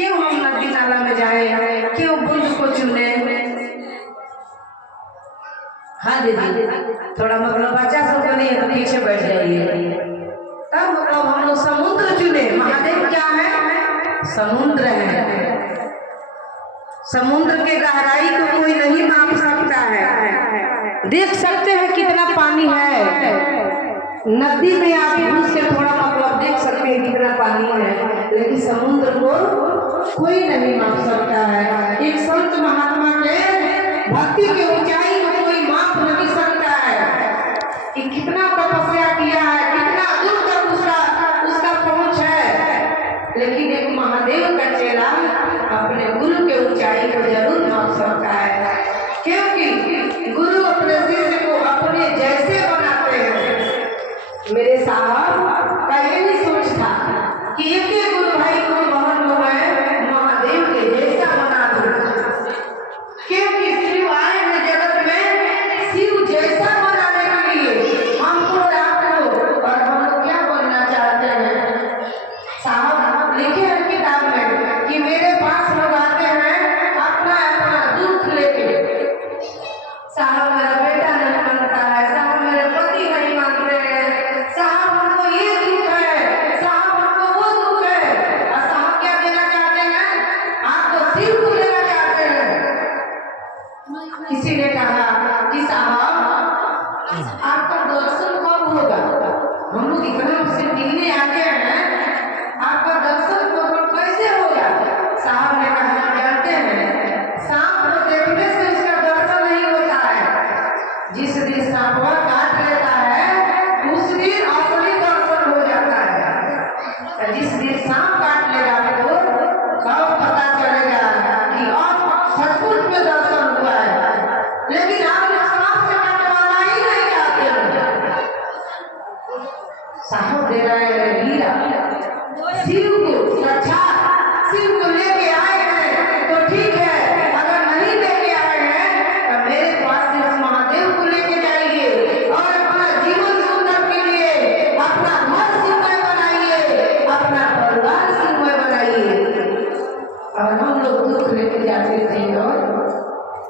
क्यों हम नदी नाला में जाए, क्यों बुद्ध को चुने। हाँ दीदी, थोड़ा मतलब बच्चा सब नहीं है तो पीछे बैठ जाइए। तब मतलब हम लोग समुद्र चुने। महादेव क्या है? समुद्र है। समुद्र के गहराई को कोई नहीं माप सकता है। देख सकते हैं कितना पानी है। नदी में आप घुस के थोड़ा मतलब देख सकते हैं कितना पानी है, लेकिन समुद्र को कोई नहीं माप सकता है। एक संत महात्मा के भक्ति की ऊंचाई को कोई माप नहीं सकता है कि कितना तपस्या किया है, कितना दूर तक उसका पहुंच है। लेकिन एक महादेव का चेला अपने गुरु के ऊंचाई को जरूर माप सकता है, क्योंकि गुरु अपने शिष्य को अपने जैसे बनाते हैं। मेरे साहब का यही सोच था कि एक ही गुरु भाई को बहन को मैं महादेव के जैसा बना दूं, क्योंकि शिव आए हैं जगत में शिव जैसा बनाने के लिए हमको आपको। और हम लोग क्या बनना चाहते हैं? साहब लिखे हैं किताब में कि मेरे पास लोग आते हैं अपना अपना दुख लेके। साहब मेरा बेटा नहीं मानता है, साहब मेरे पति नहीं मानते हैं, साहब हमको ये दुख है, साहब हमको वो दुख है। और साहब क्या देना चाहते हैं? आप तो शिव को देना चाहते हैं। किसी ने कहा कि साहब आपका दर्शन कब होगा? हम लोग इतना उससे मिलने आते हैं, आपका दर्शन कब कैसे होगा? साहब ने कहा जानते हैं, सांप को देखने से उसका दर्शन नहीं होता है। जिस दिन सांपवा काट लेता है उस दिन असली दर्शन हो जाता है। जिस दिन सांप काट लेगा तो तब पता चलेगा कि अब सचमुच में दर्शन हुआ है। लेकिन आप सांप से कटवाना ही नहीं चाहते हैं। साहब दे रहे हैं हीरा शिव को, साक्षात शिव को लेके आए हैं तो ठीक है, अगर नहीं लेके आए हैं तो मेरे पास से उस महादेव को लेके जाइए और अपना जीवन सुंदर के लिए अपना घर सुंदर बनाइए, अपना परिवार सुंदर बनाइए। और हम लोग दुख लेके जाते थे और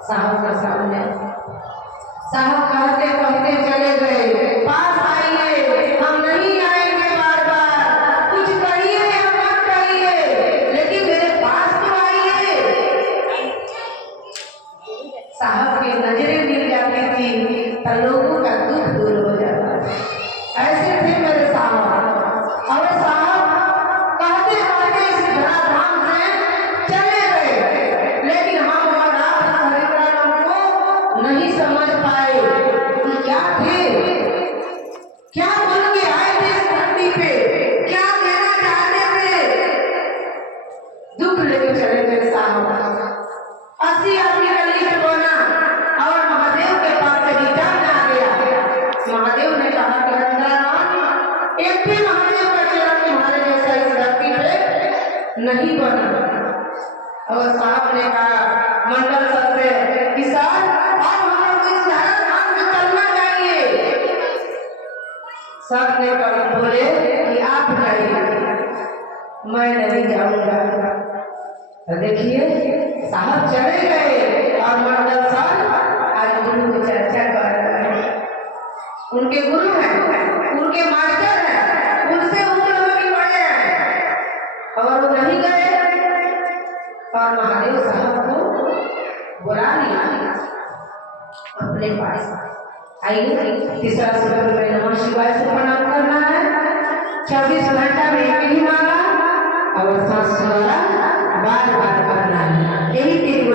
साहब के सामने साहब कहते कहते चले गए, पास आइए, हम नहीं आएंगे बार बार, कुछ कहिए या मत कहिए, लेकिन मेरे पास तो आइए। साहब की नजरें मिल जाती थी तो लोगों का दुख दूर हो जाता। ऐसे थे मेरे साहब। और साहब कहते कहते इस धराधाम से चले गए, लेकिन हम हरिद्वार को नहीं समझ पाए कि क्या थे, क्या बोल के आए थे इस धरती पे, क्या कहना चाहते थे। दुख लेके चले गए साहब। 80 आदमी का लिस्ट बना और महादेव के पास से रिटर्न आ गया। महादेव ने कहा कि हरिद्वार एक भी महादेव का चेहरा तुम्हारे जैसा इस धरती पे नहीं बना। और साहब ने कहा मंडल सर से कि सर अब हम लोग इस धराधाम में चलना चाहिए। सर ने कभी बोले कि आप जाइए, मैं नहीं जाऊंगा। तो देखिए साहब चले गए और मंडल सर आज गुरु की चर्चा कर रहे हैं। उनके गुरु हैं, उनके मास्टर हैं, उनसे उम्र में भी बड़े हैं और वो नहीं गए। और महादेव साहब को बुला लिया अपने पास। आइए तीसरा सूत्र में नमः शिवाय से प्रणाम करना है। 24 घंटा में एक ही माला और सांस वाला बार बार करना है। यही 3